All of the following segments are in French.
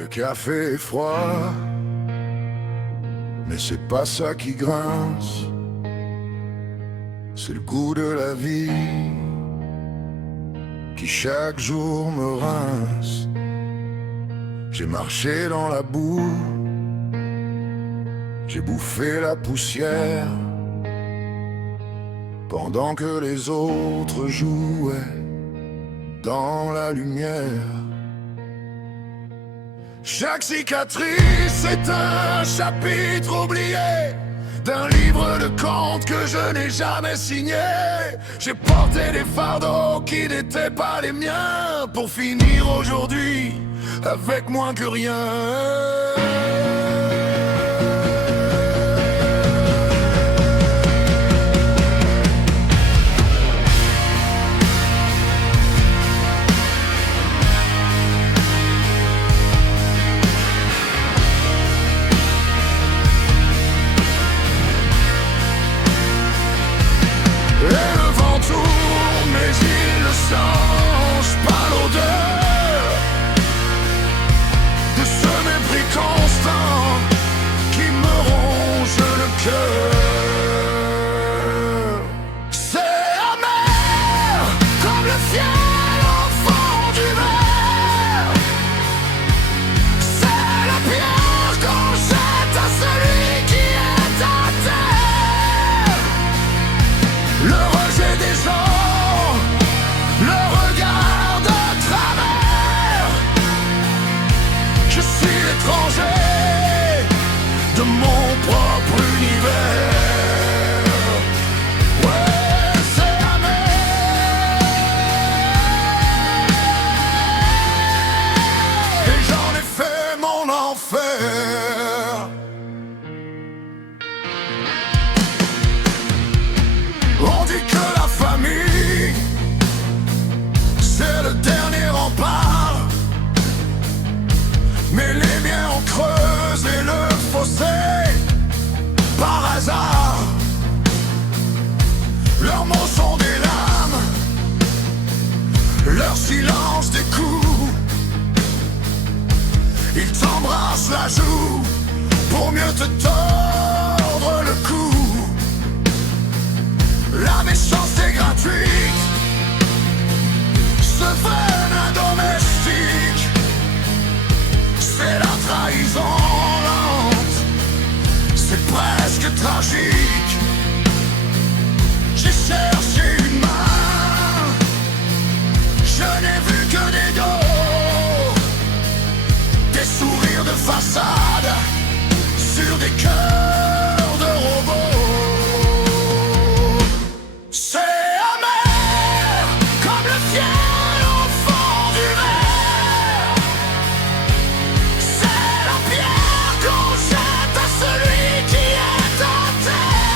Le café est froid, mais c'est pas ça qui grince. C'est le goût de la vie qui chaque jour me rince. J'ai marché dans la boue, j'ai bouffé la poussière, pendant que les autres jouaient dans la lumière. Chaque cicatrice est un chapitre oublié d'un livre de contes que je n'ai jamais signé. J'ai porté des fardeaux qui n'étaient pas les miens pour finir aujourd'hui avec moins que rien. Et le vent tourne, mais il ne change pas l'odeur de ce mépris constant qui me ronge le cœur. C'est amer comme le fiel au fond du verre. C'est la pierre qu'on jette à celui qui est à terre. Le rejet des gens, le regard de travers. Je suis l'étranger de mon propre univers. Ouais, c'est amer. Et j'en ai fait mon enfer. On dit que la famille, c'est le dernier rempart. Mais les miens ont creusé le fossé par hasard. Leurs mots sont des lames, leur silence des coups. Ils t'embrassent la joue pour mieux te tordre le cou. La méchanceté gratuite, ce venin domestique, c'est la trahison lente, c'est presque tragique. J'ai cherché une main, je n'ai vu que des dos, des sourires de façade sur des cœurs de robots. C'est amer comme le fiel au fond du verre. C'est la pierre qu'on jette à celui qui est à terre.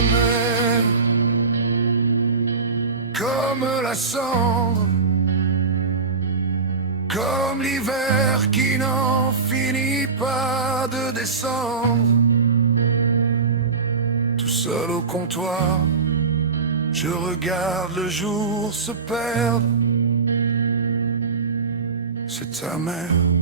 mer, comme la cendre, comme l'hiver qui n'en finit pas de descendre. Tout seul au comptoir, je regarde le jour se perdre. C'est ta mère.